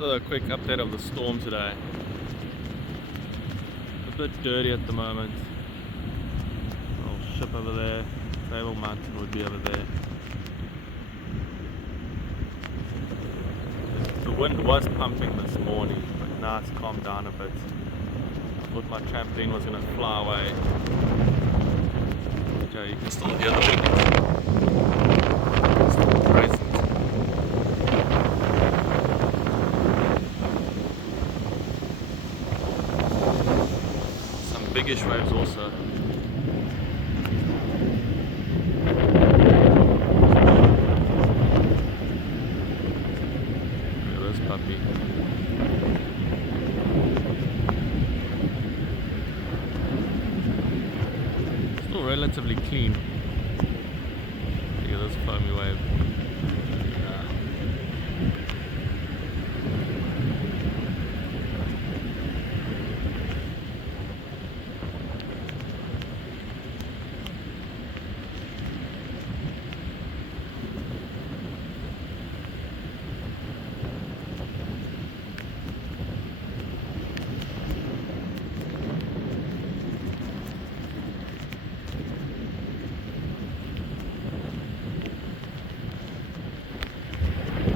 So a quick update of the storm today. A bit dirty at the moment. Little ship over there. Gale Mountain would be over there. The wind was pumping this morning, but now it's calmed down a bit. I thought my trampoline was going to fly away. Okay, you can still hear the wind. It's still present. Some biggish waves also. Look at this puppy. Still relatively clean. Look at this foamy wave.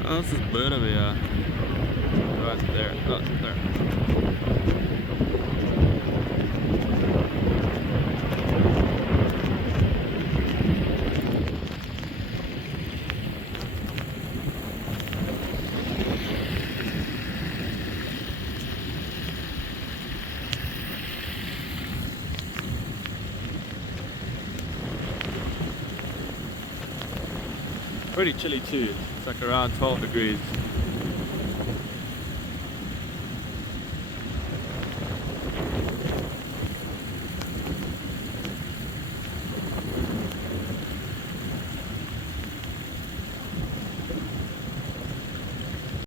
Oh, this is bird over here. Right there. Oh, there. Pretty chilly too. It's like around 12 degrees.